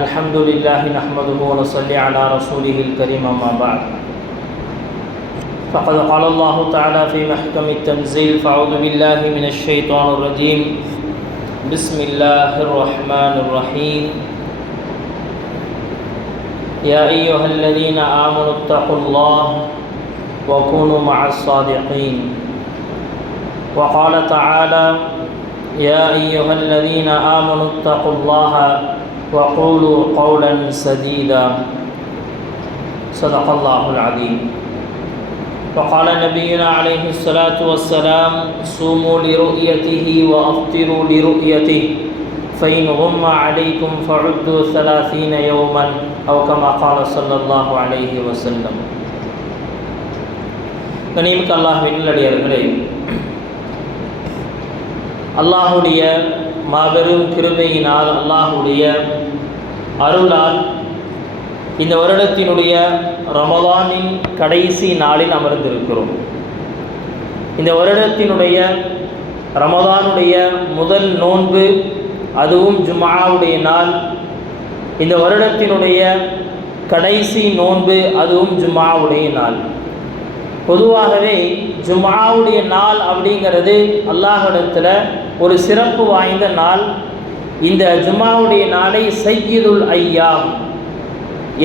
الحمد لله نحمده ونصلي على رسوله الكريم أما بعد فقد قال الله تعالى في محكم التنزيل فأعوذ بالله من الشيطان الرجيم بسم الله الرحمن الرحيم يا أيها الذين آمنوا اتقوا الله وكونوا مع الصادقين وقال تعالى يا أيها الذين آمنوا اتقوا الله وقولوا قولا سديدا صدق الله العظيم وقال نبينا عليه الصلاة والسلام صوموا لرؤيته وأفطروا لرؤيته فإن غم عليكم فعدوا 30 يوما أو كما قال صلى الله عليه وسلم. கனிமிக்க அல்லாஹ்வின் நல்லடியார்களே, அல்லாஹுடைய மாபெரும் கிருபையினால் அல்லாஹுடைய அருளால் இந்த வருடத்தினுடைய ரமலானின் கடைசி நாளில் அமர்ந்திருக்கிறோம். இந்த வருடத்தினுடைய ரமலானுடைய முதல் நோன்பு, அதுவும் ஜும்ஆவுடைய நாள். இந்த வருடத்தினுடைய கடைசி நோன்பு, அதுவும் ஜும்ஆவுடைய நாள். பொதுவாகவே ஜும்ஆவுடைய நாள் அப்படிங்கிறது அல்லாஹ்விடத்தில் ஒரு சிறப்பு வாய்ந்த நாள். இந்த ஜும்ஆவுடைய நாளை சய்யிதுல் ஐயாம்,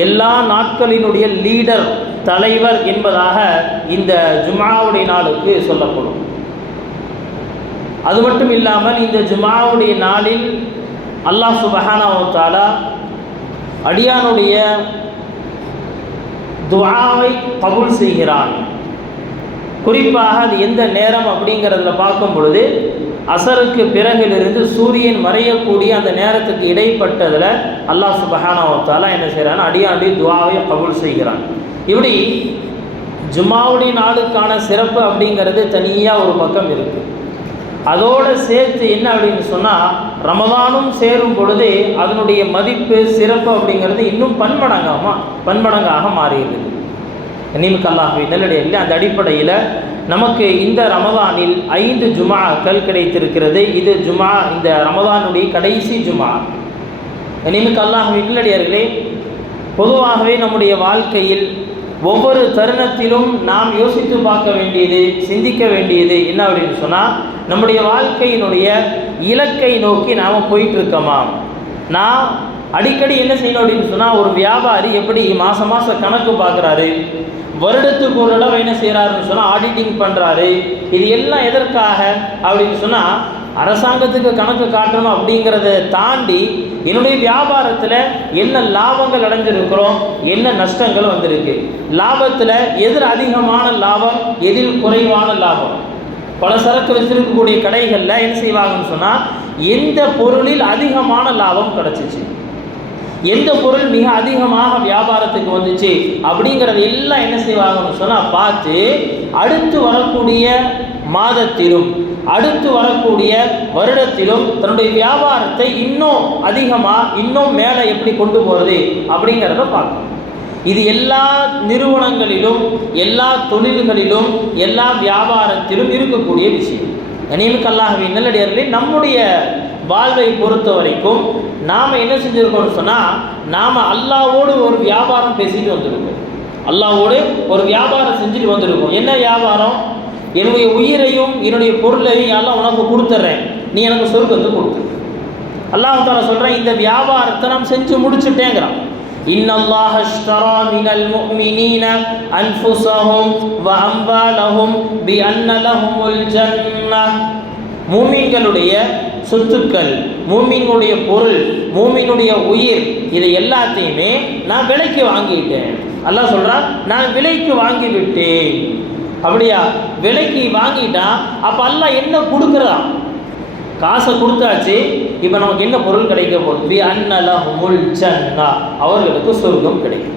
எல்லா நாட்களினுடைய லீடர், தலைவர் என்பதாக இந்த ஜும்ஆவுடைய நாளுக்கு சொல்லப்படும். அது மட்டும் இல்லாமல் இந்த ஜும்ஆவுடைய நாளில் அல்லாஹ் சுப்ஹானஹு வ தஆலா அடியானுடைய துஆவை கபூல் செய்கிறான். குறிப்பாக அது எந்த நேரம் அப்படிங்கிறதுல பார்க்கும் பொழுது அசருக்கு பிறகிலிருந்து சூரியன் மறையக்கூடிய அந்த நேரத்துக்கு இடைப்பட்டதில் அல்லாஹ் சுப்ஹானஹு வ தஆலா என்ன செய்கிறான், அடியானுடைய துஆவை கபூல் செய்கிறான். இப்படி ஜும்ஆவுடைய நாளுக்கான சிறப்பு அப்படிங்கிறது தனியாக ஒரு பக்கம் இருக்குது. அதோடு சேர்த்து என்ன அப்படின்னு சொன்னால், ரமலானும் சேரும் பொழுது அதனுடைய மதிப்பு, சிறப்பு அப்படிங்கிறது இன்னும் பன்மடங்காக மாறியது. கண்ணியமிக்க அல்லாஹ்வின் நல்லடியார்களே, அந்த அடிப்படையில் நமக்கு இந்த ரமலானில் 5 ஜும்ஆக்கள் கிடைத்திருக்கிறது. இது இந்த ரமலானுடைய கடைசி ஜும்ஆ. கண்ணியமிக்க அல்லாஹ்வின் நல்லடியார்களே, பொதுவாகவே நம்முடைய வாழ்க்கையில் ஒவ்வொரு தருணத்திலும் நாம் யோசித்து பார்க்க வேண்டியது, சிந்திக்க வேண்டியது என்ன அப்படின்னு சொன்னால், நம்முடைய வாழ்க்கையினுடைய இலக்கை நோக்கி நாம் போயிட்டுருக்கோமா? நான் அடிக்கடி என்ன செய்யணும் அப்படின்னு சொன்னால், ஒரு வியாபாரி எப்படி மாதம் கணக்கு பார்க்குறாரு, வருடத்துக்கு ஒரு தடவை என்ன செய்கிறாருன்னு சொன்னால் ஆடிட்டிங் பண்ணுறாரு. இது எல்லாம் எதற்காக அப்படின்னு சொன்னால், அரசாங்கத்துக்கு கணக்கு காட்டணும் அப்படிங்கிறத தாண்டி என்னுடைய வியாபாரத்தில் என்ன லாபங்கள் அடைஞ்சிருக்கிறோம், என்ன நஷ்டங்கள் வந்திருக்கு, லாபத்தில் எதில் அதிகமான லாபம், எதில் குறைவான லாபம். பல சரக்கு வச்சிருக்கக்கூடிய கடைகளில் என்ன செய்வாங்கன்னு சொன்னால், எந்த பொருளில் அதிகமான லாபம் கிடச்சிச்சு, எந்த பொருள் மிக அதிகமாக வியாபாரத்துக்கு வந்துச்சு அப்படிங்கிறத எல்லாம் என்ன செய்வாங்கன்னு சொன்னால் பார்த்து, அடுத்து வரக்கூடிய மாதத்திலும் அடுத்து வரக்கூடிய வருடத்திலும் தன்னுடைய வியாபாரத்தை இன்னும் அதிகமாக, இன்னும் மேலே எப்படி கொண்டு போகிறது அப்படிங்கிறத பார்க்கணும். இது எல்லா நிறுவனங்களிலும், எல்லா தொழில்களிலும், எல்லா வியாபாரத்திலும் இருக்கக்கூடிய விஷயம். கண்ணியமிக்க அல்லாஹ்வின் நல்லடியார்களே, நம்முடைய வாழ்வை பொறுத்த வரைக்கும் நாம் என்ன செஞ்சுருக்கோம்னு சொன்னால், நாம் அல்லாஹ்வோடு ஒரு வியாபாரம் பேசிட்டு வந்திருக்கோம். அல்லாஹ்வோடு ஒரு வியாபாரம் செஞ்சுட்டு வந்திருக்கோம். என்ன வியாபாரம்? என்னுடைய உயிரையும் என்னுடைய பொருளையும் எல்லாம் உனக்கு கொடுத்துட்றேன், நீ எனக்கு சொர்க்கத்தை கொடுத்து. அல்லாஹ் தஆலா சொல்கிறேன், இந்த வியாபாரத்தை நாம் செஞ்சு முடிச்சுட்டேங்கிறான். இன்னல்லாஹ அஷ்தரா மினல் முஃமினீன அன்ஃபுஸஹும் வ அம்வாலஹும் பிஅன்ன லஹுமுல் ஜன்னah. மூமின்களுடைய சொத்துக்கள், மூமினுடைய பொருள், மூமினுடைய உயிர், இதை எல்லாத்தையுமே நான் விலைக்கு வாங்கிட்டேன். அல்லாஹ் சொல்கிறான், நான் விலைக்கு வாங்கி விட்டேன். அப்படியா? விலைக்கு வாங்கிட்டா அப்போ அல்லாஹ் என்ன கொடுக்குறான்? காசை கொடுத்தாச்சு, இப்போ நமக்கு என்ன பொருள் கிடைக்க போகுது? பிஅன்ன லஹுமுல் ஜன்னah, அவர்களுக்கு சொர்க்கம் கிடைக்கும்.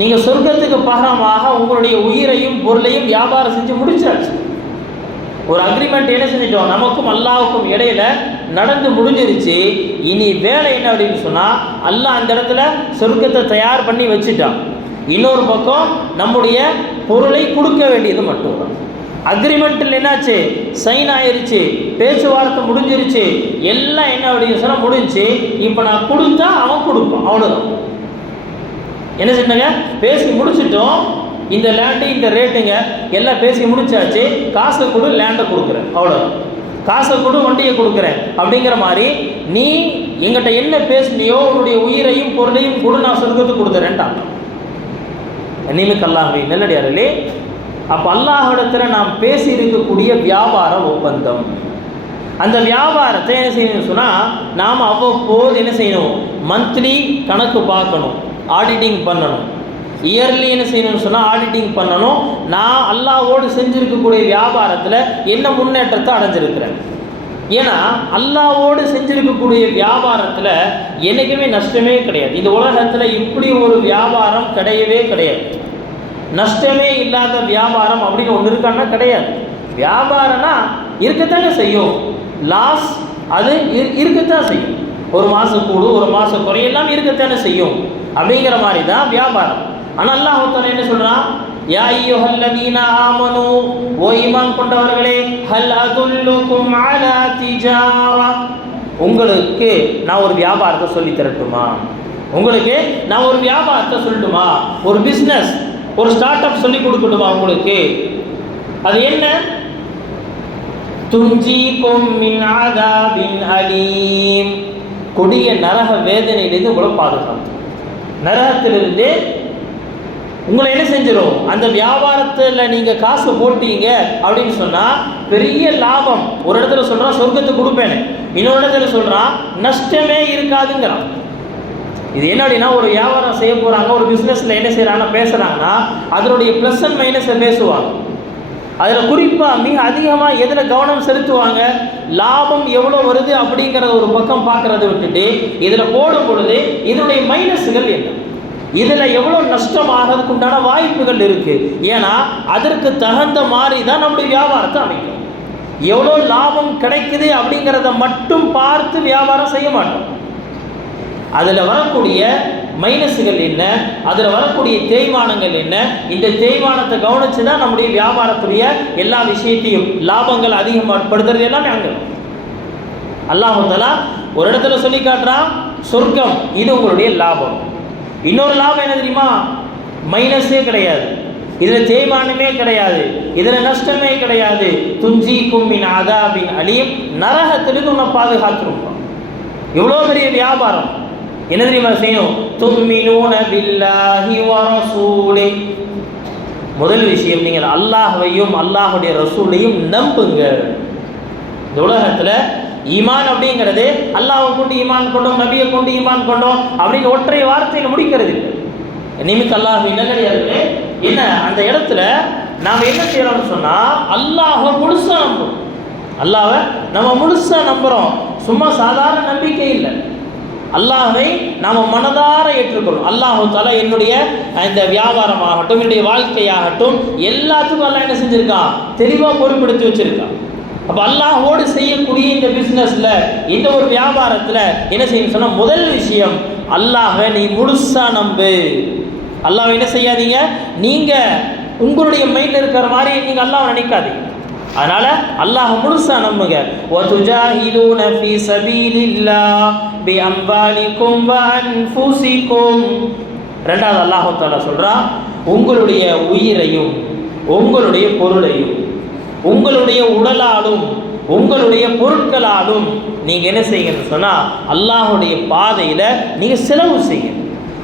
நீங்கள் சொர்க்கத்துக்கு பகரமாக உங்களுடைய உயிரையும் பொருளையும் வியாபாரம் செஞ்சு முடிச்சாச்சு. ஒரு அக்ரிமெண்ட் என்ன செஞ்சிட்டோம், நமக்கும் அல்லாஹ்வுக்கும் இடையில நடந்து முடிஞ்சிருச்சு. இனி வேலை என்ன அப்படின்னு சொன்னால், அல்லாஹ் அந்த இடத்துல சொர்க்கத்தை தயார் பண்ணி வச்சுட்டான். இன்னொரு பக்கம் நம்முடைய பொருளை கொடுக்க வேண்டியது மட்டும்தான். அக்ரிமெண்ட்டில் என்னாச்சு, சைன் ஆயிருச்சு, பேச்சுவார்த்தை முடிஞ்சிருச்சு, எல்லாம் என்ன அப்படின்னு சொன்னால் முடிஞ்சு. இப்போ நான் கொடுத்தா அவன் கொடுப்பான், அவ்வளோதான். என்ன சொன்னாங்க, பேசி முடிச்சிட்டோம், இந்த லேண்டு இந்த ரேட்டுங்க எல்லாம் பேசி முடிச்சாச்சு, காசை கொடு லேண்டை கொடுக்குறேன், அவ்வளோதான். காசை கொடு வண்டியை கொடுக்குறேன் அப்படிங்கிற மாதிரி நீ எங்கிட்ட என்ன பேசுனியோ உன்னுடைய உயிரையும் பொருளையும் கொடு, நான் சொர்க்கத்துக்கு கொடுத்துறேன்ட்டான். நீமிக்கு அல்லாஹ்வை நல்லடியார்களே, அப்போ அல்லாஹ்விடத்தில் நாம் பேசி இருக்கக்கூடிய வியாபார ஒப்பந்தம், அந்த வியாபாரத்தை என்ன செய்யணும்னு சொன்னால் நாம் அவ்வப்போது என்ன செய்யணும், மந்த்லி கணக்கு பார்க்கணும், ஆடிட்டிங் பண்ணணும். இயர்லி என்ன செய்யணும்னு சொன்னால் ஆடிட்டிங் பண்ணணும். நான் அல்லாஹ்வோடு செஞ்சுருக்கக்கூடிய வியாபாரத்தில் என்ன முன்னேற்றத்தை அடைஞ்சிருக்கிறேன். ஏன்னா அல்லாஹ்வோடு செஞ்சுருக்கக்கூடிய வியாபாரத்தில் என்றைக்குமே நஷ்டமே கிடையாது. இந்த உலகத்தில் இப்படி ஒரு வியாபாரம் கிடையவே கிடையாது. நஷ்டமே இல்லாத வியாபாரம் அப்படின்னு ஒன்று இருக்கான்னா கிடையாது. வியாபாரம்னா இருக்கத்தானே செய்யும், லாஸ் அது இருக்கத்தான் செய்யும். ஒரு மாதம் கூடு ஒரு மாதம் குறை எல்லாம் இருக்கத்தானே செய்யும். அப்படிங்கிற மாதிரி தான் வியாபாரம். ஆனால் அல்லாஹ் தஆலா என்ன சொல்கிறான், யா அய்யுஹல்லதீன ஆமனூ, ஓ ஈமான் கொண்டவர்களே, ஹல் அதுல்லுக்கும் அலா திஜாரா, உங்களுக்கு நான் ஒரு வியாபாரத்தை சொல்லி தரட்டுமா, உங்களுக்கு நான் ஒரு வியாபாரத்தை சொல்லட்டுமா, ஒரு பிஸ்னஸ் ஒரு ஸ்டார்ட் அப் சொல்லி கொடுக்கட்டுமா உங்களுக்கு. அது என்ன, துஞ்சிக்கும் மின் அதாபின் அலீம், கொடிய நரக வேதனையிலிருந்து உங்களை பாதுகாக்கும். நரகத்திலிருந்து உங்களை என்ன செஞ்சிடும், அந்த வியாபாரத்தில் நீங்கள் காசு போட்டீங்க அப்படின்னு சொன்னால் பெரிய லாபம். ஒரு இடத்துல சொல்கிறான் சொர்க்கத்துக்கு கொடுப்பேன்னு, இன்னொரு இடத்துல சொல்கிறான் நஷ்டமே இருக்காதுங்கிறான். இது என்ன அப்படின்னா, ஒரு வியாபாரம் செய்ய போகிறாங்க, ஒரு பிஸ்னஸில் என்ன செய்கிறாங்கன்னா பேசுகிறாங்கன்னா அதனுடைய ப்ளஸ் அண்ட் மைனஸை பேசுவாங்க. அதில் குறிப்பாக மிக அதிகமாக எதில் கவனம் செலுத்துவாங்க, லாபம் எவ்வளோ வருது அப்படிங்கிறத ஒரு பக்கம் பார்க்குறத விட்டுட்டு இதில் போடும் பொழுது இதனுடைய மைனஸுகள் என்ன, இதில் எவ்வளோ நஷ்டம் ஆகிறதுக்கு உண்டான வாய்ப்புகள் இருக்குது. ஏன்னா அதற்கு தகுந்த மாதிரி தான் நம்முடைய வியாபாரத்தை அமைக்கும். எவ்வளோ லாபம் கிடைக்குது அப்படிங்கிறத மட்டும் பார்த்து வியாபாரம் செய்ய மாட்டோம். அதில் வரக்கூடிய மைனஸுகள் என்ன, அதில் வரக்கூடிய தேய்மானங்கள் என்ன, இந்த தேய்மானத்தை கவனித்து தான் நம்முடைய வியாபாரத்துடைய எல்லா விஷயத்தையும் லாபங்கள் அதிகப்படுத்துறது எல்லாமே அங்கே. அல்லாஹ் தஆலா ஒரு இடத்துல சொல்லி காட்டுறான், சொர்க்கம் இது உங்களுடைய லாபம். இன்னொரு லாபம் என்ன தெரியுமா, மைனஸே கிடையாது, இதில் தேய்மானமே கிடையாது, இதில் நஷ்டமே கிடையாது. துஞ்சிக்கும் மின் அதாபின் அலீம், நரகத்திலிருந்து உன்னை பாதுகாத்துருப்போம். எவ்வளோ பெரிய வியாபாரம். என்ன தெரியுமா செய்யணும், துமினூன பில்லாஹி வ ரசூலிஹி, முதல் விஷயம் நீங்கள் அல்லாஹ்வையும் அல்லாஹுடைய ரசூலையும் நம்புங்க. இந்த உலகத்தில் ஈமான் அப்படிங்கிறது அல்லாஹ்வை கொண்டு ஈமான் கொண்டோம், நபியை கொண்டு ஈமான் கொண்டோம் அப்படின்னு ஒற்றை வார்த்தையில் முடிக்கிறது இல்லை. நிமித்த அல்லாஹ்வை நல்லடியார்களே, என்ன அந்த இடத்துல நாம் என்ன செய்யறோம்னு சொன்னால் அல்லாஹ்வை முழுசா நம்புறோம். அல்லாஹ்வை நம்ம முழுசா நம்புகிறோம். சும்மா சாதாரண நம்பிக்கை இல்லை, அல்லாஹ்வை நாம் மனதார ஏற்றுக்கொள்ளும். அல்லாஹ் தஆலா என்னுடைய இந்த வியாபாரமாகட்டும், என்னுடைய வாழ்க்கையாகட்டும் எல்லாத்துக்கும் அல்லாஹ் என்ன செஞ்சுருக்கான், தெளிவாக பொறுப்படுத்தி வச்சுருக்கான். அப்போ அல்லாஹ்வோடு செய்யக்கூடிய இந்த பிஸ்னஸில், இந்த ஒரு வியாபாரத்தில் என்ன செய்யணும்னு சொன்னால் முதல் விஷயம் அல்லாஹ்வை நீ முழுசா நம்பு. அல்லாஹ்வை என்ன செய்யாதீங்க, நீங்கள் உங்களுடைய மைண்டில் இருக்கிற மாதிரி நீங்கள் அல்லாஹ்வை நினைக்காதீங்க. அதனால் அல்லாஹ் முழுசா நம்புங்க. வதுஜாஹிதூன ஃபீ ஸபீலில்லாஹ் பிஅம்வாலிக்கும் வ அன்ஃபுஸிக்கும். ரெண்டாவது அல்லாஹ் தஆலா சொல்றான், உங்களுடைய உயிரையும் உங்களுடைய பொருளையும் உங்களுடைய உடலாலும் உங்களுடைய பொருட்களாலும் நீங்கள் என்ன செய்யுங்கன்னு சொன்னால் அல்லாஹுடைய பாதையில் நீங்கள் செலவு செய்யுங்க.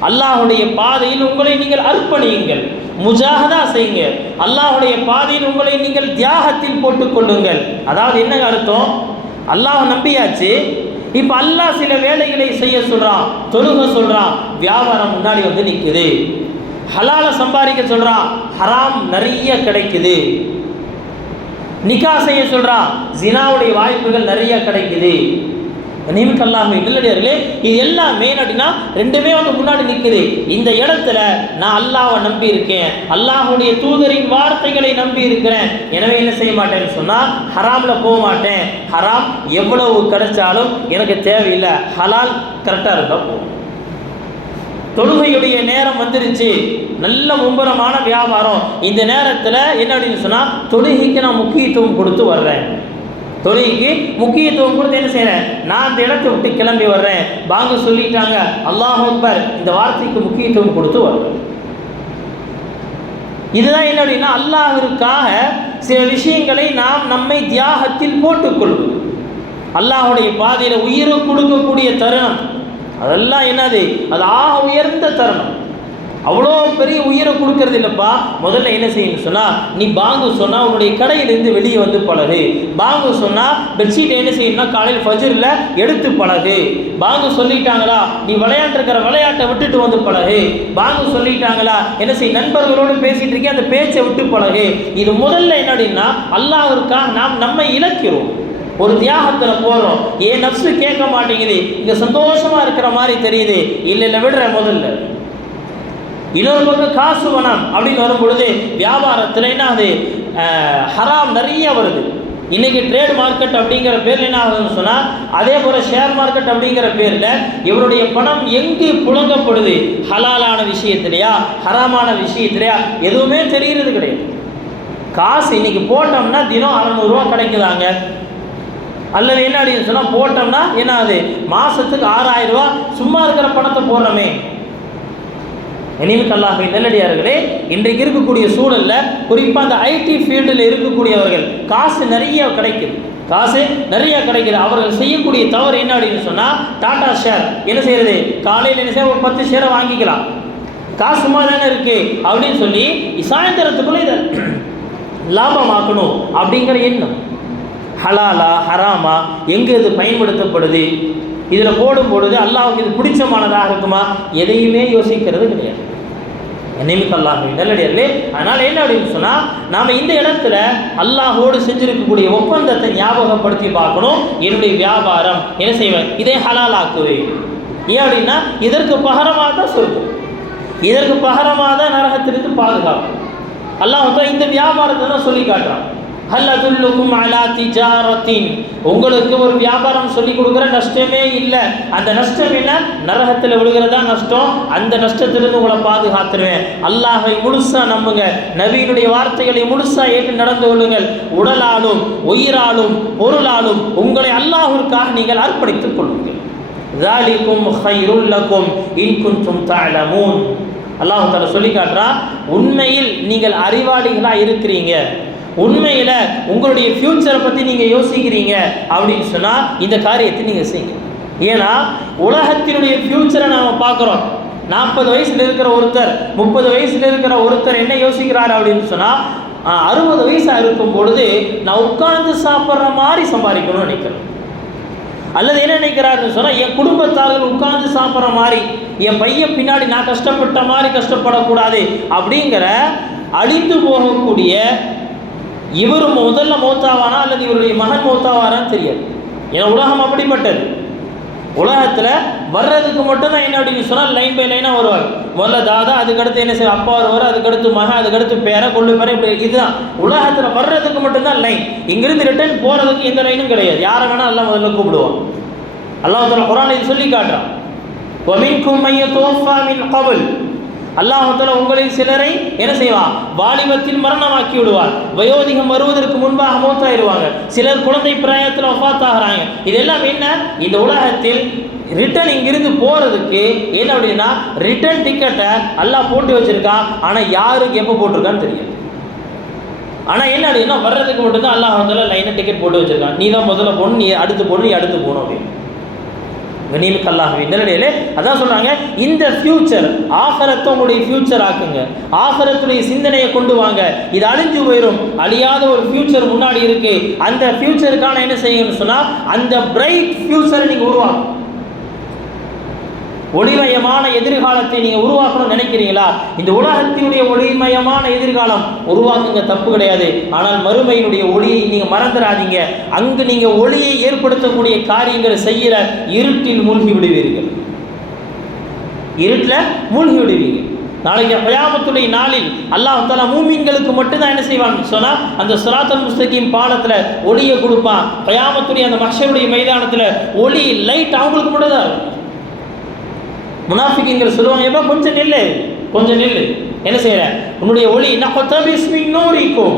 அல்லாஹுடைய பாதையில் உங்களை நீங்கள் அர்ப்பணியுங்கள், முஜாஹதா செய்யுங்க. அல்லாஹுடைய பாதையில் உங்களை நீங்கள் தியாகத்தில் போட்டுக்கொள்ளுங்கள். அதாவது என்ன அர்த்தம், அல்லாஹ் நம்பியாச்சு, இப்போ அல்லாஹ் சில வேலைகளை செய்ய சொல்கிறான், தொழுக சொல்கிறான், வியாபாரம் முன்னாடி வந்து நிற்குது, ஹலாலை சம்பாதிக்க சொல்கிறான், ஹராம் நிறைய கிடைக்குது, நிக்கா செய்ய சொல்கிறான், ஜினாவுடைய வாய்ப்புகள் நிறைய கிடைக்குது. நிமிக்க அல்லாஹ்வை நல்லடியார்களே, இது எல்லாம் மெயின் அப்படின்னா ரெண்டுமே வந்து முன்னாடி நிற்குது. இந்த இடத்துல நான் அல்லாஹ்வை நம்பி இருக்கேன், அல்லாஹுடைய தூதரின் வார்த்தைகளை நம்பி இருக்கிறேன், எனவே என்ன செய்ய மாட்டேன்னு சொன்னால் ஹராமில் போக மாட்டேன். ஹராம் எவ்வளவு கிடைச்சாலும் எனக்கு தேவையில்லை, ஹலால் கரெக்டாக இருந்தால் போகும். தொழுகையுடைய நேரம் வந்துருச்சு, நல்ல மும்பரமான வியாபாரம், இந்த நேரத்தில் என்ன அப்படின்னு சொன்னால் தொழுகைக்கு நான் முக்கியத்துவம் கொடுத்து வர்றேன், தொழுகைக்கு முக்கியத்துவம் கொடுத்து என்ன செய்கிறேன், நான் அந்த இடத்தை விட்டு கிளம்பி வர்றேன், பாங்க சொல்லிட்டாங்க அல்லாஹ் அக்பர், இந்த வார்த்தைக்கு முக்கியத்துவம் கொடுத்து வர்றேன். இதுதான் என்ன அப்படின்னா அல்லாஹ்விற்காக சில விஷயங்களை நாம் நம்மை தியாகத்தில் போட்டுக்கொள்வது, அல்லாஹுடைய பாதையில் உயிரை கொடுக்கக்கூடிய தருணம், அதெல்லாம் என்னது, அது ஆக உயர்ந்த தருணம். அவ்வளோ பெரிய உயிரை கொடுக்கறது இல்லைப்பா. முதல்ல என்ன செய்யணும் சொன்னால், நீ பாங்கு சொன்னால் உன்னுடைய கடையிலேருந்து வெளியே வந்து பழகு. பாங்கு சொன்னால் பெட்ஷீட்டை என்ன செய்யணும்னா காலையில் ஃபஜ்ரில் எடுத்து பழகு. பாங்கு சொல்லிட்டாங்களா, நீ விளையாண்டுருக்கிற விளையாட்டை விட்டுட்டு வந்து பழகு. பாங்கு சொல்லிட்டாங்களா, என்ன செய்ய, நண்பர்களோடு பேசிகிட்டு இருக்கேன், அந்த பேச்சை விட்டு பழகு. இது முதல்ல என்ன அப்படின்னா அல்லாஹ்விற்காக நாம் நம்மை இழக்கிறோம், ஒரு தியாகத்தில் போகிறோம். ஏன் நஃப்ஸு கேட்க மாட்டேங்குது, இங்கே சந்தோஷமாக இருக்கிற மாதிரி தெரியுது, இல்லை விடுற முதல்ல. இன்னொரு பக்கம் காசு பணம் அப்படின்னு வரும் பொழுது வியாபாரத்தில் என்ன ஆகுது, ஹராம் நிறைய வருது. இன்றைக்கி ட்ரேட் மார்க்கெட் அப்படிங்கிற பேரில் என்ன ஆகுதுன்னு சொன்னால், அதே போல் ஷேர் மார்க்கெட் அப்படிங்கிற பேரில் இவருடைய பணம் எங்கே புழங்கப்படுது, ஹலாலான விஷயத்திலையா ஹராமான விஷயத்திலையா எதுவுமே தெரிகிறது கிடையாது. காசு இன்றைக்கி போட்டோம்னா தினம் 600 ரூபா கிடைக்குதாங்க, அல்லது என்ன அப்படின்னு சொன்னால் போட்டோம்னா என்ன ஆகுது, மாதத்துக்கு 6000 ரூபா சும்மா இருக்கிற பணத்தை போடுறோமே. அல்லாஹ்வின் நல்லடியார்களே, இன்றைக்கு இருக்கக்கூடிய சூழலில் குறிப்பாக அந்த ஐடி ஃபீல்டில் இருக்கக்கூடியவர்கள் காசு நிறைய கிடைக்குது, காசு நிறைய கிடைக்குது. அவர்கள் செய்யக்கூடிய தவறு என்ன அப்படின்னு சொன்னால், டாடா ஷேர் என்ன செய்கிறது, காலையில் என்ன செய்ய ஒரு 10 ஷேரை வாங்கிக்கலாம், காசு சும்மா தானே இருக்குது அப்படின்னு சொல்லி சாயந்தரத்துக்குள்ளே இதை லாபமாக்கணும் அப்படிங்கிற எண்ணம். ஹலாலா ஹராமா, எங்கே இது பயன்படுத்தப்படுது, இதில் போடும் பொழுது அல்லாஹ்வுக்கு இது பிடிச்சமானதாக இருக்குமா, எதையுமே யோசிக்கிறது கிடையாது. அல்லாஹ்வின் நல்லடியார்களே, அதனால் என்ன அப்படின்னு சொன்னால், நாம் இந்த இடத்துல அல்லாஹோடு செஞ்சிருக்கக்கூடிய ஒப்பந்தத்தை ஞாபகப்படுத்தி பார்க்கணும். என்னுடைய வியாபாரம் என்ன செய்வேன், இதை ஹலாலாக்குவேன். ஏன் அப்படின்னா இதற்கு பகரமாக தான் சொல்லுவோம், இதற்கு பகரமாக தான் நரகத்திற்கு பாதுகாப்பு. அல்லாஹ் இந்த வியாபாரத்தை தான் சொல்லி காட்டுறான். ஹல் அதுல்லுக்கும் அலா திஜாரத்தின், உங்களுக்கு ஒரு வியாபாரம் சொல்லி கொடுக்குற நஷ்டமே இல்லை. அந்த நஷ்டம் என்ன, நரகத்தில் விழுகிறதா நஷ்டம், அந்த நஷ்டத்திலிருந்து உங்களை பாதுகாத்துருவேன். அல்லாஹை முழுசா நம்புங்க, நபியினுடைய வார்த்தைகளை முழுசா ஏற்று நடந்து கொள்ளுங்கள். உடலாலும் உயிராலும் பொருளாலும் உங்களை அல்லாஹ்விற்காக நீங்கள் அர்ப்பணித்துக் கொள்ளுங்கள். ذَلِكُمْ خَيْرٌ لَكُمْ إِن كُنتُمْ تَعْلَمُونَ. அல்லாஹ் தஆலா சொல்லி காட்டுறா, உண்மையில் நீங்கள் அறிவாளிகளாக இருக்கிறீங்க, உண்மையில் உங்களுடைய ஃப்யூச்சரை பற்றி நீங்கள் யோசிக்கிறீங்க அப்படின்னு சொன்னால் இந்த காரியத்தை நீங்கள் செய்யுங்க. ஏன்னா உலகத்தினுடைய ஃப்யூச்சரை நாம் பார்க்குறோம். 40 வயசில் இருக்கிற ஒருத்தர் 30 வயசில் இருக்கிற ஒருத்தர் என்ன யோசிக்கிறார் அப்படின்னு சொன்னால், 60 வயசாக இருக்கும் பொழுது நான் உட்கார்ந்து சாப்பிட்ற மாதிரி சம்பாதிக்கணும்னு நினைக்கிறேன். அல்லது என்ன நினைக்கிறாருன்னு சொன்னால், என் குடும்பத்தார்கள் உட்கார்ந்து சாப்பிட்ற மாதிரி, என் பையன் பின்னாடி நான் கஷ்டப்பட்ட மாதிரி கஷ்டப்படக்கூடாது அப்படிங்கிற அழிந்து போகக்கூடிய, இவர் முதல்ல மௌத்தாவானா அல்லது இவருடைய மகன் மௌத்தாவாரான்னு தெரியாது. ஏன்னா உலகம் அப்படிப்பட்டது. உலகத்தில் வர்றதுக்கு மட்டும்தான் என்ன அப்படின்னு சொன்னால் லைன் பை லைனாக வருவாங்க. முதல்ல தாதா, அதுக்கடுத்து என்ன செய்ய அப்பா வருவார், அதுக்கடுத்து மகன், அதுக்கடுத்து பேரை கொள்ளு பேரை, இப்படி இதுதான் உலகத்தில் வர்றதுக்கு மட்டும்தான் லைன். இங்கிருந்து ரிட்டர்ன் போகிறதுக்கு எந்த லைனும் கிடையாது. யாரை வேணால் எல்லாம் முதல்ல கூப்பிடுவான். அல்லாஹ் தஆலா குர்ஆனில் இது சொல்லி காட்டுறான். வமின்கும் மன் யதவஃபா மின் கபல், அல்லாஹ் தஆலா உங்களில் சிலரை என்ன செய்வான், வாலிபத்தில் மரணமாக்கி விடுவார், வயோதிகம் வருவதற்கு முன்பாக மௌத்தாயிருவாங்க, சிலர் குழந்தை பிராயத்தில் வஃபாத் ஆகிறாங்க. இதெல்லாம் என்ன, இந்த உலகத்தில் ரிட்டர்ன் இங்கிருந்து போகிறதுக்கு என்ன அப்படின்னா ரிட்டர்ன் டிக்கெட்டை அல்லாஹ் போட்டு வச்சுருக்கான். ஆனால் யாருக்கு எப்போ போட்டிருக்கான்னு தெரியும். ஆனால் என்ன அப்படின்னா வர்றதுக்கு மட்டும்தான் அல்லாஹ் தஆலா லைனாக டிக்கெட் போட்டு வச்சுருக்கான். நீ தான் முதல்ல போகணும், நீ அடுத்து போகணும், நீ அடுத்து போகணும் அப்படின்னு. கண்ணியமிக்க அல்லாஹ்வின் நல்லடியார்களே, அதான் சொல்கிறாங்க, இந்த ஃபியூச்சர் ஆகிரத்தை உங்களுடைய ஃபியூச்சர் ஆக்குங்க, ஆகிரத்துடைய சிந்தனையை கொண்டு வாங்க. இது அழிஞ்சு போயிடும், அழியாத ஒரு ஃபியூச்சர் முன்னாடி இருக்குது. அந்த ஃபியூச்சருக்கான என்ன செய்யணும்னு சொன்னால், அந்த பிரைட் ஃபியூச்சரை நீங்கள் உருவாக்கும். ஒளிமயமான எதிர்காலத்தை நீங்கள் உருவாக்கணும்னு நினைக்கிறீங்களா, இந்த உலகத்தினுடைய ஒளிமயமான எதிர்காலம் உருவாக்குங்க, தப்பு கிடையாது. ஆனால் மறுமையினுடைய ஒளியை நீங்கள் மறந்துடாதீங்க. அங்கு நீங்கள் ஒளியை ஏற்படுத்தக்கூடிய காரியங்களை செய்கிற இருட்டில் மூழ்கி விடுவீர்கள், இருட்டில் மூழ்கி விடுவீங்க. நாளைக்கு கியாமத்துடைய நாளில் அல்லாஹ் தஆலா மூமின்களுக்கு மட்டும்தான் என்ன செய்வான்னு சொன்னால், அந்த சிராத்துல் முஸ்தகீம் பாலத்தில் ஒளியை கொடுப்பான். கியாமத்துடைய அந்த மஹ்ஷருடைய மைதானத்தில் ஒளி லைட் அவங்களுக்கு மட்டும் தான் இருக்கும். முனாஃபிகீன்கள் சொல்லுவாங்க, எப்போ கொஞ்சம் நில்லு, கொஞ்சம் நில்லு, என்ன செய்கிறேன், உன்னுடைய ஒளி நூறிக்கும்,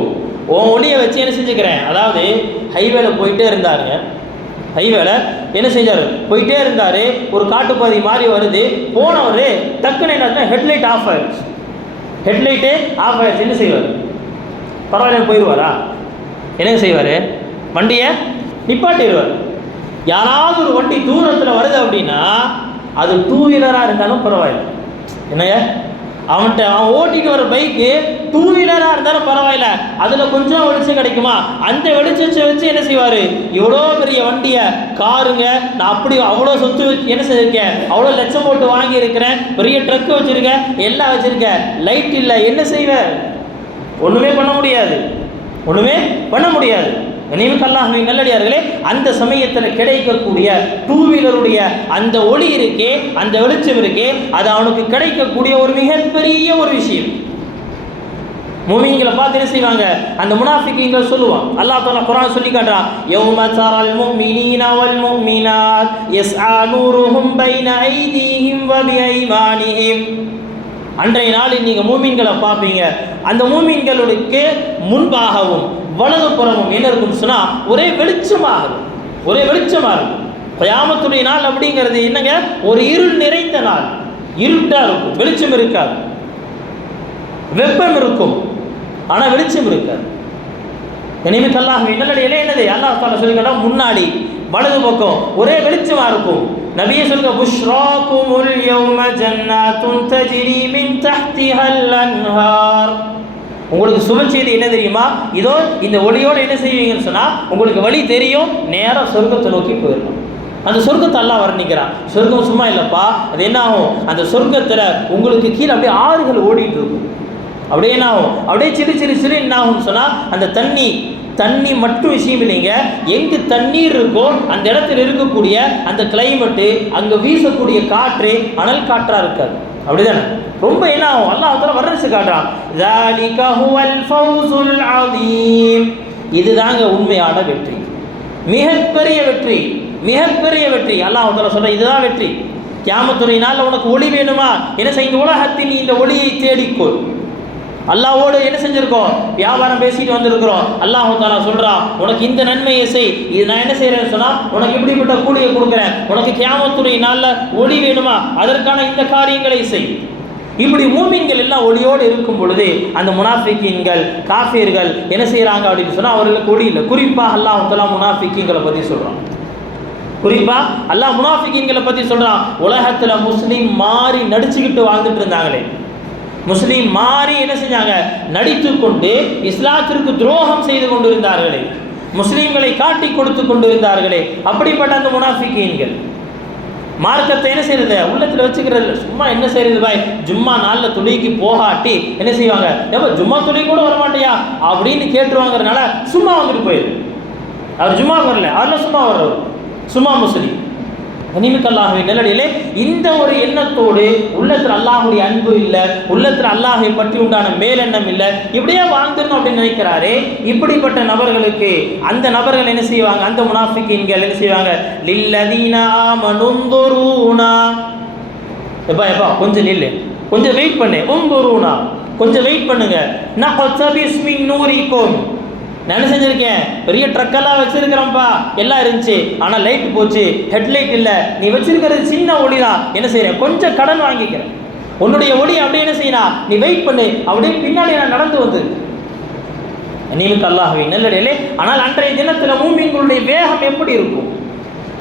உன் ஒளியை வச்சு என்ன செஞ்சுக்கிறேன். அதாவது ஹைவேல போயிட்டே இருந்தாருங்க, ஹைவேல என்ன செஞ்சார், போயிட்டே இருந்தார், ஒரு காட்டுப்பாதை மாதிரி வருது, போனவர் டக்குன்னு என்ன ஹெட்லைட் ஆஃப் ஆயிடுச்சு, ஹெட்லைட்டே ஆஃப் ஆயிடுச்சு. என்ன செய்வார், பரவாயில்ல போயிடுவாரா, என்ன செய்வார், வண்டியை நிப்பாட்டிடுவார். யாராவது ஒரு வண்டி தூரத்தில் வருது அப்படின்னா அது 2 வீலராக இருந்தாலும் பரவாயில்ல, என்னங்க அவன் ஓட்டிட்டு வர பைக்கு 2 வீலராக இருந்தாலும் பரவாயில்ல, அதில் கொஞ்சம் வெளிச்சம் கிடைக்குமா, அந்த வெளிச்சத்தை வச்சு என்ன செய்வார், இவ்வளோ பெரிய வண்டியை, காருங்க, நான் அப்படி அவ்வளோ சொத்து என்ன செஞ்சுருக்கேன், அவ்வளோ லட்சம் போட்டு வாங்கியிருக்கிறேன், பெரிய ட்ரக்கு வச்சுருக்கேன், எல்லாம் வச்சுருக்கேன், லைட் இல்லை, என்ன செய்வேன், ஒன்றுமே பண்ண முடியாது, ஒன்றுமே பண்ண முடியாது. அல்லாஹ்வின் நல்லடியார்களே, அந்த சமயத்தில் கிடைக்கக்கூடிய 2 வீலருடைய அந்த ஒளி இருக்கே, அந்த வெளிச்சம் இருக்கே, அது அவனுக்கு கிடைக்கக்கூடிய ஒரு மிகப்பெரிய ஒரு விஷயம். முஃமின்களை பார்த்து என்ன செய்வாங்க, அந்த முனாஃபிகீன்கள் சொல்லுவான். அல்லாஹ் தஆலா குர்ஆன் சொல்லி காட்டுறான், யௌம தரல் முஃமினீன வல் முஃமினாத் யஸ்ஆ நூருஹும் பைன ஐதீஹிம் வ பிஐமானிஹிம். அன்றைய நாளில் நீங்கள் மூமின்களை பார்ப்பீங்க, அந்த மூமின்களுக்கு முன்பாகவும் வலது புறமும் என்ன இருக்குன்னு சொன்னால் ஒரே வெளிச்சமாக இருக்கும், ஒரே வெளிச்சமாக இருக்கும். கியாமத்துடைய நாள் அப்படிங்கிறது என்னங்க, ஒரு இருள் நிறைந்த நாள், இருட்டாக இருக்கும், வெளிச்சம் இருக்காது, வெப்பம் இருக்கும், ஆனால் வெளிச்சம் இருக்காது. இனிமேல் அல்லாஹ்வின் நல்லடியார்களே, என்னது அல்லாஹ் தஆலா சொல்லிக்கிட்டா முன்னாடி வலது பக்கம் ஒரே வெளிச்சமாக இருக்கும். நபியே சொல்லுங்க, புஷ்ராகுமுல் யௌம ஜன்னாத்துன் தஜ்ரி மின் தஹ்திஹல் அன்ஹார். உங்களுக்கு சுப செய்தி என்ன தெரியுமா, இதோ இந்த ஒளியோடு என்ன செய்வீங்கன்னு சொன்னால் உங்களுக்கு வழி தெரியும், நேராக சொர்க்கத்தை நோக்கி போயிடணும். அந்த சொர்க்கத்தை அல்லாஹ் வர்ணிக்கிறான். சொர்க்கம் சும்மா இல்லைப்பா, அது என்ன ஆகும், அந்த சொர்க்கத்தில் உங்களுக்கு கீழே அப்படியே ஆறுகள் ஓடிட்டு இருக்கும், அப்படியே என்ன ஆகும், அப்படியே சிறு சிறு சிறு என்ன ஆகும்னு சொன்னால் அந்த தண்ணி மட்டும் விஷயம் இல்லைங்க, எங்கு தண்ணீர் இருக்கோ அந்த இடத்துல இருக்கக்கூடிய அந்த கிளைமேட்டு, அங்கே வீசக்கூடிய காற்று அனல் காற்றாக இருக்காது, அப்படிதானே, ரொம்ப என்ன ஆகும், அல்லாஹ் தஆலா வர்ணிச்சு காட்டுறான். ذَلِكَ هُوَ الْفَوْزُ الْعَظِيمُ. இதுதாங்க உண்மையான வெற்றி, மிகப்பெரிய வெற்றி, மிகப்பெரிய வெற்றி. அல்லாஹ் தஆலா சொல்ற இதுதான் வெற்றி. கியாமத்துடைய நாளில் உனக்கு ஒளி வேணுமா, என்ன செய்ய, இந்த உலகத்தின் இந்த ஒளியை தேடிக்கொள். அல்லாஹ்வோடு என்ன செஞ்சிருக்கோம், வியாபாரம் பேசிட்டு வந்திருக்கிறோம். அல்லாஹ் தஆலா சொல்றான், உனக்கு இந்த நன்மையை செய், இது நான் என்ன செய்யறேன்னு சொன்னா உனக்கு இப்படிப்பட்ட கூலியை கொடுக்குறேன், உனக்கு கியாமத்துடைய நாளில் ஒளி வேணுமா, அதற்கான இந்த காரியங்களை செய். இப்படி மூமின்கள் எல்லாம் ஒளியோடு இருக்கும் பொழுது அந்த முனாஃபிகீன்கள் காஃபிர்கள் என்ன செய்யறாங்க அப்படின்னு சொன்னா அவர்களுக்கு ஒளி இல்லை. குறிப்பாக அல்லாஹ் தஆலா முனாஃபிகீன்களை பற்றி சொல்றான், குறிப்பா அல்லாஹ் முனாஃபிகீன்களை பற்றி சொல்றான். உலகத்துல முஸ்லீம் மாறி நடிச்சுக்கிட்டு வாழ்ந்துட்டு இருந்தாங்களே, முஸ்லீம் மாறி என்ன செஞ்சாங்க, நடித்து கொண்டு இஸ்லாத்திற்கு துரோகம் செய்து கொண்டிருந்தார்களே, முஸ்லீம்களை காட்டி கொடுத்து கொண்டிருந்தார்களே, அப்படிப்பட்ட அந்த முனாஃபிகீன்கள் மார்க்கத்தை என்ன செய்யறது, உள்ளத்தில் வச்சுக்கிறது. சும்மா என்ன செய்யறது பாய், ஜும்மா நாளில் தொழுகைக்கு போகாட்டி என்ன செய்வாங்க, எப்போ ஜும்மா தொழுகை கூட வரமாட்டியா அப்படின்னு கேட்டுருவாங்கிறதுனால சும்மா வந்துட்டு போயிரு. அவர் ஜும்மா வரல, அதில் சும்மா வர்றவர் சும்மா முஸ்லீம். கனிமிக்க அல்லாஹ்வின் நல்லடியார்களே, இந்த ஒரு எண்ணத்தோடு உள்ளத்தில் அல்லாஹ்வுடைய அன்பு இல்லை, உள்ளத்தில் அல்லாஹை பற்றி உண்டான மேலெண்ணம் இல்லை, இப்படியே வாழ்ந்துடணும் அப்படின்னு நினைக்கிறாரே, இப்படிப்பட்ட நபர்களுக்கு அந்த நபர்கள் என்ன செய்வாங்க, அந்த முனாஃபிகீன்கள் என்ன செய்வாங்க, லில்லதீனா ஆமனுந்துரூனா, எப்பா கொஞ்சம் நில்லு, கொஞ்சம் வெயிட் பண்ணு, உந்துரூனா கொஞ்சம் வெயிட் பண்ணுங்க, நஹ்தபிஸ் மின் நூரிக்கும். நான் என்ன செஞ்சுருக்கேன், பெரிய ட்ரக்கெல்லாம் வச்சுருக்கிறேன்ப்பா, எல்லாம் இருந்துச்சு, ஆனால் லைட் போச்சு, ஹெட்லைட் இல்லை, நீ வச்சிருக்கிறது சின்ன ஒளி தான், என்ன செய்கிறேன், கொஞ்சம் கடன் வாங்கிக்கிறேன், உன்னுடைய ஒளி அப்படியே என்ன செய்யணும், நீ வெயிட் பண்ணு, அப்படியே பின்னாடி நான் நடந்து வந்து. நீனுக்கு அல்லாஹ்வின் நல்லடியார்களே, ஆனால் அன்றைய தினத்தில் மூமின்களுடைய வேகம் எப்படி இருக்கும்,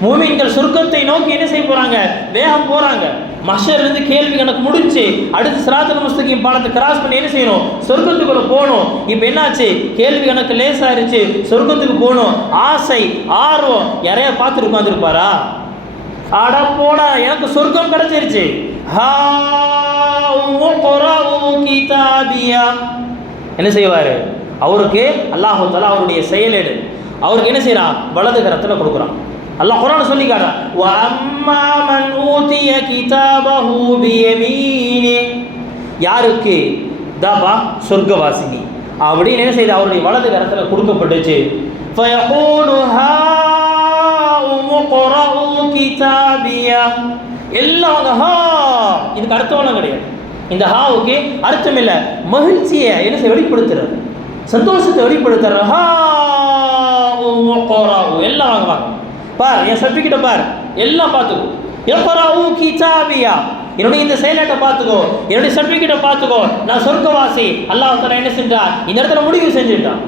மூமின்கள் சொர்க்கத்தை நோக்கி என்ன செய்ய போகிறாங்க, வேகம் போகிறாங்க. மஹ்ஷர்லேருந்து கேள்வி கணக்கு முடிஞ்சு அடுத்து சிராத்துல் முஸ்தகீம் பாலத்தை கிராஸ் பண்ணி என்ன செய்யணும், சொர்க்கத்துக்குள்ளே போகணும். இப்போ என்னாச்சு, கேள்வி கணக்கு லேசாயிருச்சு, சொர்க்கத்துக்கு போகணும், ஆசை ஆர்வம். யாரையா பார்த்துட்டு உட்காந்துருப்பாரா, அட போடா எனக்கு சொர்க்கம் கிடைச்சிருச்சு, என்ன செய்வார், அவருக்கு அல்லாஹ் தஆலா அவருடைய செயலேடு அவருக்கு என்ன செய்யறான், வலது கரத்தில் கொடுக்குறான். அல்லாஹ் குர்ஆன் சொல்லி காட்டுறான், வ அம்மா மன் ஊதிய கிதாபஹு பியமீனி. யாருக்கு, தபா சொர்க்கவாசினி அப்படின்னு என்ன செய்து அவருடைய வலது கரத்தில் கொடுக்கப்பட்டுச்சு. ஃபயகூலு ஹாஉம் க்ரஊ கிதாபியா, எல்லாம் ஹா இதுக்கு அர்த்தம்லாம் கிடையாது. இந்த ஹாவுக்கு அர்த்தம் இல்லை, மகிழ்ச்சியை என்ன செய்ய வெளிப்படுத்துறது, சந்தோஷத்தை வெளிப்படுத்துற. ஹா எல்லாம் வாங்க வாங்க பார், என் சர்டிஃபிகேட்டை பார், எல்லாம் பார்த்துக்கோ. எக்கராவு கிதாபியா, என்னுடைய இந்த செயலாட்டை பார்த்துக்கோ, என்னுடைய சர்டிஃபிகேட்டை பார்த்துக்கோ, நான் சொர்க்கவாசி. அல்லாஹ் தஆலா என்ன செஞ்சான், இந்த இடத்துல முடிவு செஞ்சுட்டான்.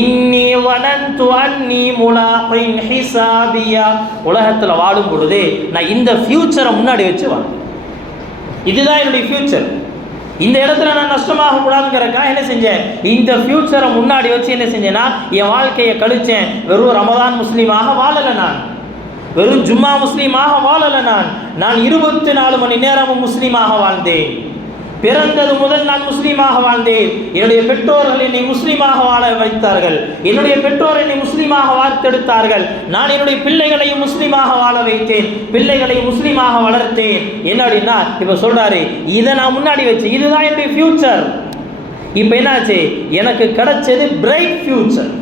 இன்னி வனந்து அன்னி முலாகின் ஹிசாபியா, உலகத்தில் வாழும் பொழுது நான் இந்த ஃபியூச்சரை முன்னாடி வச்சு வாங்க, இதுதான் என்னுடைய ஃபியூச்சர், இந்த இடத்துல நான் நஷ்டமாக கூடாதுங்கிறக்கா என்ன செஞ்சேன், இந்த ஃபியூச்சரை முன்னாடி வச்சு என்ன செஞ்சேன்னா என் வாழ்க்கையை கழிச்சேன். வெறும் ரமதான் முஸ்லீமாக வாழலை, நான் வெறும் ஜும்மா முஸ்லீமாக வாழலை, நான் 24 மணி நேரமும் முஸ்லீமாக வாழ்ந்தேன். பிறந்தது முதல் நான் முஸ்லீமாக வாழ்ந்தேன். என்னுடைய பெற்றோர்கள் என்னை முஸ்லீமாக வாழ வைத்தார்கள், என்னுடைய பெற்றோர் என்னை முஸ்லீமாக வார்த்தெடுத்தார்கள். நான் என்னுடைய பிள்ளைகளையும் முஸ்லீமாக வாழ வைத்தேன், பிள்ளைகளையும் முஸ்லீமாக வளர்த்தேன். என்ன அப்படின்னா இப்போ சொல்றாரு, இதை நான் முன்னாடி வச்சு, இதுதான் என்னுடைய ஃபியூச்சர். இப்போ என்னாச்சு, எனக்கு கிடைச்சது பிரைட் ஃபியூச்சர்,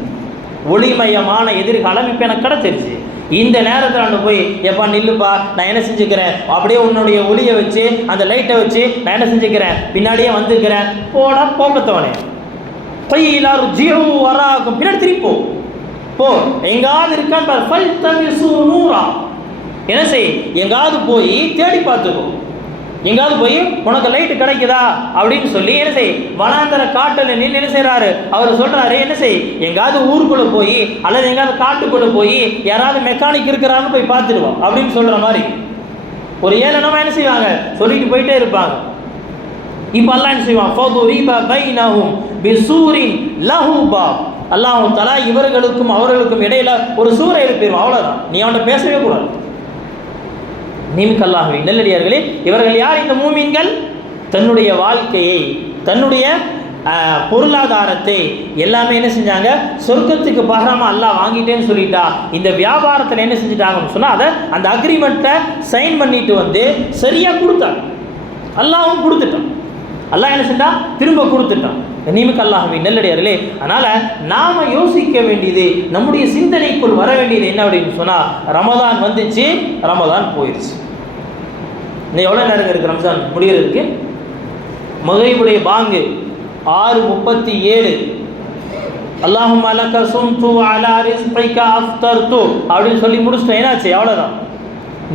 ஒளிமயமான எதிர்காலம் இப்போ எனக்கு கிடைச்சிருச்சு. இந்த நேரத்தில் நான் போய் எப்பா நில்லுப்பா, நான் என்ன செஞ்சுக்கிறேன், அப்படியே உன்னுடைய ஒளியை வச்சு அந்த லைட்டை வச்சு நான் என்ன செஞ்சுக்கிறேன், பின்னாடியே வந்துக்கிறேன், போடா போக்கத்தவனே போய் எல்லாரும் ஜீவ வராக்கும் பின்னாடி திருப்பி போ, எங்காவது இருக்கான்னு பாரு. ஃபல் தமிசு நூரா, என்ன செய், எங்காவது போய் தேடி பார்த்துக்கோ, எங்காவது போய் உனக்கு லைட்டு கிடைக்குதா அப்படின்னு சொல்லி என்ன செய், வனாந்தர காட்டில் நின்று என்ன செய்யறாரு, அவர் சொல்றாரு, என்ன செய், எங்காவது ஊருக்குள்ள போய் அல்லது எங்காவது காட்டுக்குள்ள போய் யாராவது மெக்கானிக் இருக்கிறான்னு போய் பார்த்துடுவோம் அப்படின்னு சொல்ற மாதிரி ஒரு ஏளனமா என்ன செய்வாங்க சொல்லிட்டு போயிட்டே இருப்பாங்க. இப்போ அல்லாஹ் என்ன செய்வான், ஃபதுரிப பைனஹும் பிசூரின் லஹு பாப், அல்லாஹ் தஆலா இவர்களுக்கும் அவர்களுக்கும் இடையில ஒரு சூரை எழுப்பிடுவான், அவ்வளவுதான், நீ அவன்கிட்ட பேசவே கூடாது. நீமிக்கல்லாகவே நல்லடியார்களே, இவர்கள் யார், இந்த மூமின்கள் தன்னுடைய வாழ்க்கையை, தன்னுடைய பொருளாதாரத்தை எல்லாமே என்ன செஞ்சாங்க, சொர்க்கத்துக்கு பகரமாக அல்லாஹ் வாங்கிட்டேன்னு சொல்லிட்டா, இந்த வியாபாரத்தில் என்ன செஞ்சுட்டாங்கன்னு சொன்னால் அதை அந்த அக்ரிமெண்ட்டை சைன் பண்ணிட்டு வந்து சரியாக கொடுத்தாங்க, அல்லாஹ்வும் கொடுத்துட்டான். அல்லாஹ் என்ன செஞ்சா, திரும்ப கொடுத்துட்டான். நீமிக்கல்லாகவே நல்லடியார்களே, அதனால் நாம் யோசிக்க வேண்டியது, நம்முடைய சிந்தனைக்குள் வர வேண்டியது என்ன அப்படின்னு சொன்னால், ரமதான் வந்துச்சு, ரமதான் போயிடுச்சு. இன்னும் எவ்வளோ நேரம் இருக்குது ரம்ஜான் முடிகிறதுக்கு? மகரிபுடைய பாங்கு 6:37, அல்லாஹும்ம லக சும்து அலா ரிஸ்கிக அஃப்தர்து அப்படின்னு சொல்லி முடிச்சிட்டோம். என்னாச்சு, அவ்வளோதான்.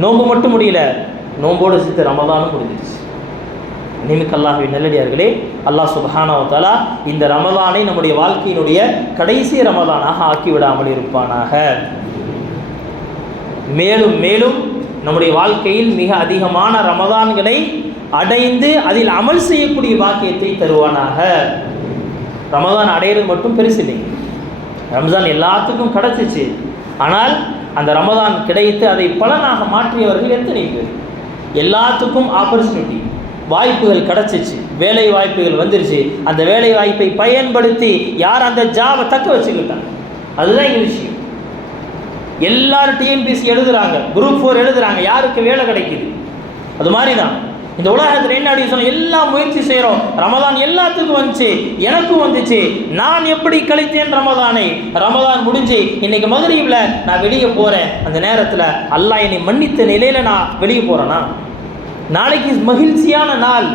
நோன்பு மட்டும் முடியல, நோம்போடு சேர்த்து ரமதானும் முடிஞ்சிருச்சு. நிமிக்கல்லாஹ்வின் நல்லடியார்களே, அல்லாஹ் சுப்ஹானஹு வ தஆலா இந்த ரமலானை நம்முடைய வாழ்க்கையினுடைய கடைசி ரமலானாக ஆக்கிவிடாமல் இருப்பானாக. மேலும் மேலும் நம்முடைய வாழ்க்கையில் மிக அதிகமான ரமதான்களை அடைந்து அதில் அமல் செய்யக்கூடிய பாக்கியத்தை தருவானாக. ரமதான் அடையிறது மட்டும் பெருசு இல்லை, ரமதான் எல்லாத்துக்கும் கிடைச்சிச்சு. ஆனால் அந்த ரமதான் கிடைத்து அதை பலனாக மாற்றியவர்கள் எத்தனை பேர்? எல்லாத்துக்கும் ஆப்பர்ச்சுனிட்டி, வாய்ப்புகள் கிடச்சிச்சு, வேலை வாய்ப்புகள் வந்துருச்சு. அந்த வேலை வாய்ப்பை பயன்படுத்தி யார் அந்த ஜாபை தக்க வச்சுக்கிட்டாங்க, அதுதான் எங்கள் விஷயம். எல்லாரும் டிஎன்பிசி எழுதுறாங்க, குரூப் 4 எழுதுறாங்க, யாருக்கு வேலை கிடைக்குது? அது மாதிரி தான் இந்த உலகத்தில் என்ன அப்படின்னு சொன்னால், எல்லாம் முயற்சி செய்கிறோம். ரமதான் எல்லாத்துக்கும் வந்துச்சு, எனக்கும் வந்துச்சு. நான் எப்படி கழித்தேன் ரமதானை? ரமதான் முடிஞ்சு இன்னைக்கு மகரிபில் நான் வெளியே போகிறேன், அந்த நேரத்தில் அல்லாஹ் என்னை மன்னித்த நிலையில் நான் வெளியே போகிறேன்னா, நாளைக்கு மகிழ்ச்சியான நாள்,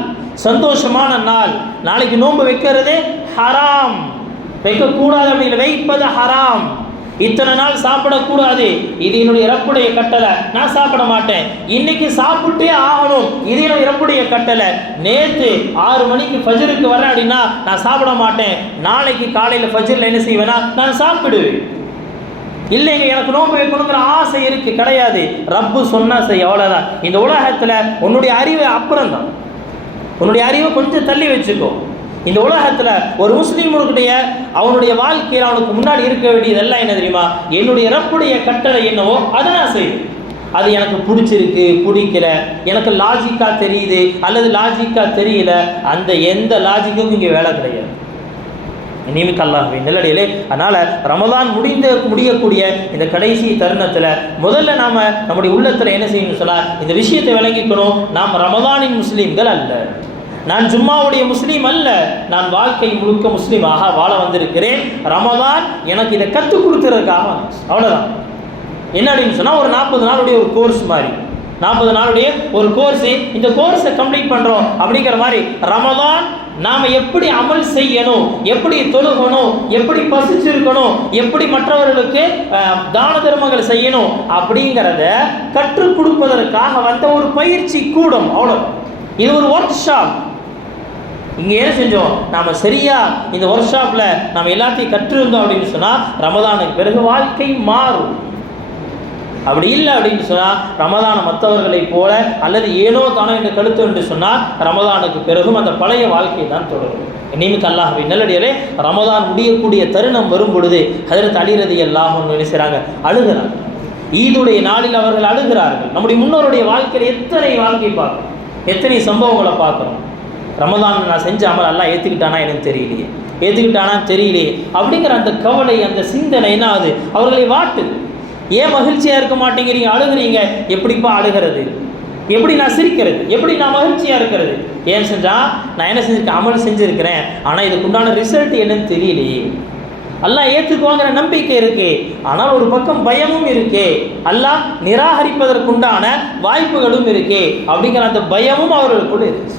சந்தோஷமான நாள். நாளைக்கு நோன்பு வைக்கிறதே ஹராம், வைக்கக்கூடாது, அப்படி வைப்பது ஹராம். இத்தனை நாள் சாப்பிடக்கூடாது, இது என்னுடைய ரப்புடைய கட்டளை, நான் சாப்பிட மாட்டேன். இன்னைக்கு சாப்பிட்டே ஆகணும், இது என்னுடைய ரப்புடைய கட்டளை. நேற்று 6 மணிக்கு ஃபஜ்ருக்கு வரேன் அப்படின்னா நான் சாப்பிட மாட்டேன். நாளைக்கு காலையில் ஃபஜ்ரில் என்ன செய்வேன்னா நான் சாப்பிடுவேன். இல்லைங்க, எனக்கு நோன்பு வைக்கணுங்கிற ஆசை இருக்கு, கிடையாது. ரப்பு சொன்னா செய், அவ்வளோதான். இந்த உலகத்தில் உன்னுடைய அறிவை அப்புறம் தான், உன்னுடைய அறிவை கொஞ்சம் தள்ளி வச்சுக்கோ. இந்த உலகத்தில் ஒரு முஸ்லீமுடைய அவனுடைய வாழ்க்கையில் அவனுக்கு முன்னாடி இருக்க வேண்டியதெல்லாம் என்ன தெரியுமா? என்னுடைய ரப்புடைய கட்டளை என்னவோ அதை நான் செய்வேன். அது எனக்கு பிடிச்சிருக்கு, பிடிக்கல, எனக்கு லாஜிக்காக தெரியுது அல்லது லாஜிக்காக தெரியல, அந்த எந்த லாஜிக்கும் இங்கே வேலை கிடையாது. நிமிக்கல்லாஹ்வின் நல்லடியிலே. அதனால் ரமலான் முடியக்கூடிய இந்த கடைசி தருணத்தில் முதல்ல நாம் நம்முடைய உள்ளத்தில் என்ன செய்யணும்னு சொன்னால், இந்த விஷயத்தை விளங்கிக்கணும். நாம் ரமலானின் முஸ்லீம்கள் அல்ல, நான் ஜும்மாவுடைய முஸ்லீம் அல்ல, நான் வாழ்க்கை முழுக்க முஸ்லீமாக வாழ வந்திருக்கிறேன். ரமலான் எனக்கு இதை கற்றுக் கொடுத்துறதுக்காக வந்துச்சு, அவ்வளோதான். என்ன அப்படின்னு சொன்னால், ஒரு 40 நாளுடைய ஒரு கோர்ஸ் மாதிரி. 40 நாளுடைய ஒரு கோர்ஸ், இந்த கோர்ஸை கம்ப்ளீட் பண்றோம் அப்படிங்கிற மாதிரி ரமதான் நாம எப்படி அமல் செய்யணும், எப்படி தொழுகணும், எப்படி பசிச்சிருக்கணும், எப்படி மற்றவர்களுக்கு தான தர்மங்கள் செய்யணும் அப்படிங்கிறத கற்றுக் கொடுப்பதற்காக வந்த ஒரு பயிற்சி கூடம், அவ்வளவு. இது ஒரு ஒர்க் ஷாப். இங்கே என்ன செஞ்சோம், நாம சரியா இந்த ஒர்க் ஷாப்ல நம்ம எல்லாத்தையும் கற்றிருந்தோம் அப்படின்னு சொன்னா ரமதானுக்கு பிறகு வாழ்க்கை மாறும். அப்படி இல்லை அப்படின்னு சொன்னால் ரமதான மற்றவர்களை போல அல்லது ஏனோ தானோ என்று கழுத்து என்று சொன்னால் ரமதானுக்கு பிறகும் அந்த பழைய வாழ்க்கை தான் தொடரும். நியமிக்க அல்லாஹ்வின் நல்லடியாரே, ரமதான் முடியக்கூடிய தருணம் வரும் பொழுது ஹஜ்ரத் அலி ரலியல்லாஹு அன்ஹு என்ன செய்கிறாங்க, அழுகிறாங்க. ஈதுடைய நாளில் அவர்கள் அழுகிறார்கள். நம்முடைய முன்னோருடைய வாழ்க்கையில் எத்தனை வாழ்க்கை பார்க்கணும், எத்தனை சம்பவங்களை பார்க்கணும். ரமதான் நான் செஞ்ச அமல் அல்லாஹ் ஏற்றுக்கிட்டானா எனக்கு தெரியலையே, ஏற்றுக்கிட்டானா தெரியலையே அப்படிங்கிற அந்த கவலை, அந்த சிந்தனை என்ன ஆகுது, அவர்களை வாட்டுது. ஏன் மகிழ்ச்சியாக இருக்க மாட்டேங்கிறீங்க, அழுகிறீங்க? எப்படிப்பா அழுகிறது, எப்படி நான் சிரிக்கிறது, எப்படி நான் மகிழ்ச்சியாக இருக்கிறது? ஏன்னு செஞ்சால் நான் என்ன செஞ்சுருக்கேன், அமல் செஞ்சுருக்கிறேன், ஆனால் இதுக்குண்டான ரிசல்ட் என்னன்னு தெரியலையே. அல்லாஹ் ஏற்றுக்குவாங்கிற நம்பிக்கை இருக்கு, ஆனால் ஒரு பக்கம் பயமும் இருக்கே, அல்லாஹ் நிராகரிப்பதற்குண்டான வாய்ப்புகளும் இருக்கே அப்படிங்கிற அந்த பயமும் அவர்களுக்குள்ள இருந்துச்சு.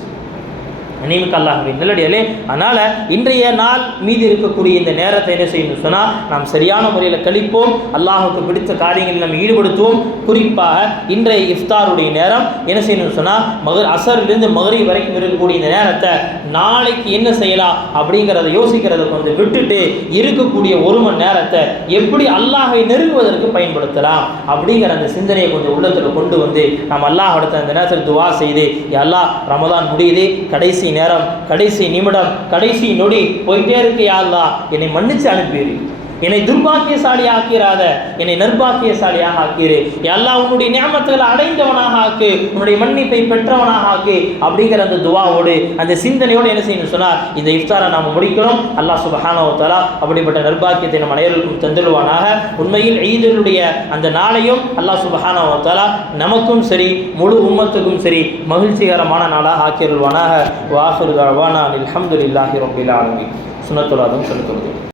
நியமிக்க அல்லாஹ்வின் நல்லடியாரே, அதனால் இன்றைய நாள் மீதி இருக்கக்கூடிய இந்த நேரத்தை என்ன செய்யணும் சொன்னால் நாம் சரியான முறையில் கழிப்போம், அல்லாஹுக்கு பிடித்த காரியங்களில் நம்ம ஈடுபடுத்துவோம். குறிப்பாக இன்றைய இஃப்தாருடைய நேரம் என்ன செய்யணும் சொன்னால் அசரிலிருந்து மகரிப் வரைக்கும் இருக்கக்கூடிய இந்த நேரத்தை நாளைக்கு என்ன செய்யலாம் அப்படிங்கிறத யோசிக்கிறத கொஞ்சம் விட்டுட்டு இருக்கக்கூடிய 1 மணி நேரத்தை எப்படி அல்லாஹை நெருங்குவதற்கு பயன்படுத்தலாம் அப்படிங்கிற அந்த சிந்தனையை கொஞ்சம் உள்ளத்தில் கொண்டு வந்து நாம் அல்லாஹ் அடுத்த அந்த நேரத்தில் துவா செய்து, அல்லாஹ் ரமதான் முடியுது, கடைசி நேரம், கடைசி நிமிடம், கடைசி நொடி போயிட்டே இருக்கு, யா அல்லாஹ் என்னை மன்னிச்சு அனுப்பிடு, என்னை துர்பாக்கியசாலி ஆக்கிறாத, என்னை நற்பாக்கியசாலியாக ஆக்கிரு, அல்லாஹ் உன்னுடைய நியமத்துகளை அடைந்தவனாக ஆக்கு, உன்னுடைய மன்னிப்பை பெற்றவனாக ஆக்கு அப்படிங்கிற அந்த துவாவோடு அந்த சிந்தனையோடு என்ன செய்யணும் சொன்னால் இந்த இஃப்தாரை நாம் முடிக்கிறோம். அல்லாஹ் சுப்ஹானஹு வ தஆலா அப்படிப்பட்ட நற்பாக்கியத்தை நம் அனைவருக்கும் தந்துடுவானாக. உண்மையில் ஈதுடைய அந்த நாளையும் அல்லாஹ் சுப்ஹானஹு வ தஆலா நமக்கும் சரி முழு உம்மத்துக்கும் சரி மகிழ்ச்சிகரமான நாளாக ஆக்கிடுவானாக. வ ஆகிரு தஅவானா அல்ஹம்துலில்லாஹி ரப்பில் ஆலமீன். சுன்னத்துல்லாஹும் சொல்லுகிறது.